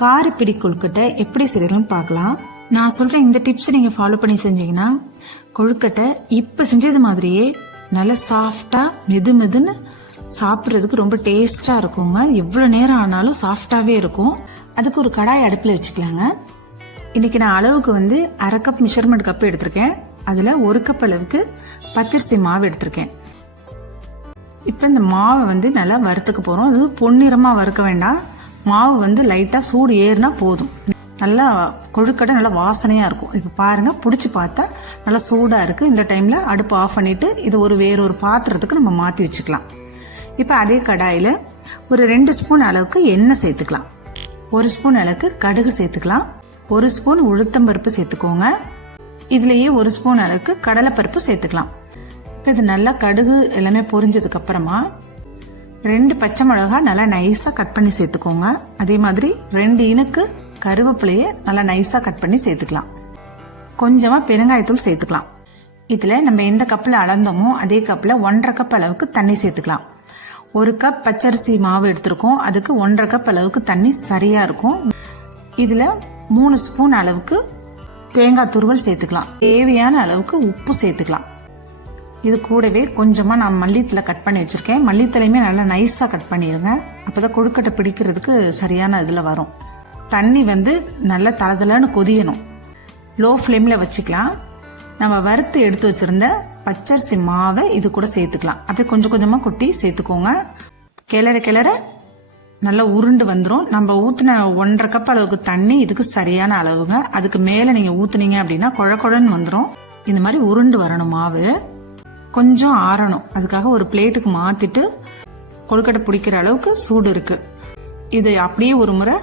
காரப்பிடி கொழுக்கட்டை எப்படி செய்யறதுன்னு பார்க்கலாம். நான் சொல்ற இந்த டிப்ஸ் நீங்க ஃபாலோ பண்ணி செஞ்சீங்கன்னா கொழுக்கட்டை இப்ப செஞ்சது மாதிரியே நல்ல சாஃப்டா மெதுன்னு சாப்பிட்றதுக்கு ரொம்ப டேஸ்டா இருக்குங்க. எவ்வளவு நேரம் ஆனாலும் சாஃப்டாவே இருக்கும். அதுக்கு ஒரு கடாய் அடுப்புல வச்சுக்கலாங்க. இன்னைக்கு நான் அளவுக்கு 1/2 கப் மெஷர்மெண்ட் கப் எடுத்திருக்கேன். அதுல 1 கப் அளவுக்கு பச்சரிசி மாவு எடுத்திருக்கேன். இப்ப இந்த மாவை நல்லா வறுத்துக்க போறோம். அது பொன்னிறமா வறுக்க வேண்டாம். மாவு லைட்டா சூடு ஏறினா போதும். நல்லா கொழுக்கட்டை நல்லா வாசனையா இருக்கும். இப்ப பாருங்க, புடிச்சு பார்த்தா நல்லா சூடா இருக்கு. இந்த டைம்ல அடுப்பு ஆஃப் பண்ணிட்டு இது வேறொரு பாத்திரத்துக்கு நம்ம மாத்தி வச்சுக்கலாம். இப்ப அதே கடாயில ஒரு 2 ஸ்பூன் அளவுக்கு எண்ணெய் சேர்த்துக்கலாம். 1 ஸ்பூன் அளவுக்கு கடுகு சேர்த்துக்கலாம். 1 ஸ்பூன் உளுத்தம்பருப்பு சேர்த்துக்கோங்க. இதுலயே 1 ஸ்பூன் அளவுக்கு கடலைப்பருப்பு சேர்த்துக்கலாம். இப்ப இது நல்லா கடுகு எல்லாமே பொரிஞ்சதுக்கு அப்புறமா 2 பச்சை மிளகாய் நல்லா நைஸா கட் பண்ணி சேர்த்துக்கோங்க. அதே மாதிரி 2 இனுக்கு கருவேப்பிலைய நல்லா நைஸா கட் பண்ணி சேர்த்துக்கலாம். கொஞ்சமா பெருங்காயத்தூள் சேர்த்துக்கலாம். இதுல நம்ம எந்த கப்ல அளந்தோமோ அதே கப்ல 1/2 கப் அளவுக்கு தண்ணி சேர்த்துக்கலாம். 1 கப் பச்சரிசி மாவு எடுத்திருக்கோம். அதுக்கு 1/2 கப் அளவுக்கு தண்ணி சரியா இருக்கும். இதுல 3 ஸ்பூன் அளவுக்கு தேங்காய் துருவல் சேர்த்துக்கலாம். தேவையான அளவுக்கு உப்பு சேர்த்துக்கலாம். இது கூடவே கொஞ்சமா நான் மல்லித்தலை கட் பண்ணி வச்சிருக்கேன். மல்லித்தலையுமே நல்லா நைஸா கட் பண்ணிடுங்க. அப்பதான் கொழுக்கட்டை பிடிக்கிறதுக்கு சரியான இதுல வரும். தண்ணி நல்லா தளதளன்னு கொதியணும். லோ ஃப்ளேம்ல வச்சுக்கலாம். நம்ம வறுத்து எடுத்து வச்சிருந்த பச்சரிசி மாவை இது கூட சேர்த்துக்கலாம். அப்படியே கொஞ்சம் கொஞ்சமா கொட்டி சேர்த்துக்கோங்க. கிளற நல்லா உருண்டு வந்துடும். நம்ம ஊத்துன 1/2 கப் அளவுக்கு தண்ணி இதுக்கு சரியான அளவுங்க. அதுக்கு மேல நீங்க ஊத்துனீங்க அப்படின்னா குழன்னு வந்துடும். இந்த மாதிரி உருண்டு வரணும். மாவு கொஞ்சம் ஆறணும். அதுக்காக ஒரு பிளேட்டுக்கு மாத்திட்டு கொழுக்கட்டை பிடிக்கிற அளவுக்கு சூடு இருக்கு. இதை அப்படியே ஒரு முறை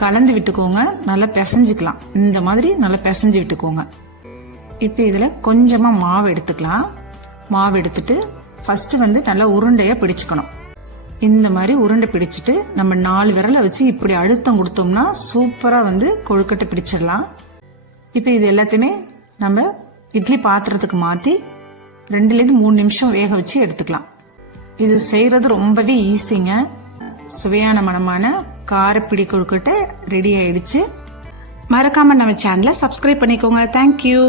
கலந்து விட்டுக்கோங்க. நல்லா பிசைஞ்சுக்கலாம். இந்த மாதிரி நல்லா பிசைஞ்சு விட்டுக்கோங்க. இப்ப இதுல கொஞ்சமா மாவு எடுத்துக்கலாம். மாவு எடுத்துட்டு ஃபர்ஸ்ட் நல்லா உருண்டையா பிடிச்சுக்கணும். இந்த மாதிரி உருண்டை பிடிச்சிட்டு நம்ம 4 விரலை வச்சு இப்படி அழுத்தம் கொடுத்தோம்னா சூப்பரா கொழுக்கட்டை பிடிச்சிடலாம். இப்ப இது எல்லாத்தையுமே நம்ம இட்லி பாத்திரத்துக்கு மாத்தி 2-3 நிமிஷம் வேக வச்சு எடுத்துக்கலாம். இது செய்யறது ரொம்பவே ஈஸிங்க. சுவையான மனமான காரப்பிடி கொழுக்கட்டை ரெடி ஆயிடுச்சு. மறக்காம நம்ம சேனலை சப்ஸ்கிரைப் பண்ணிக்கோங்க. தேங்க்யூ.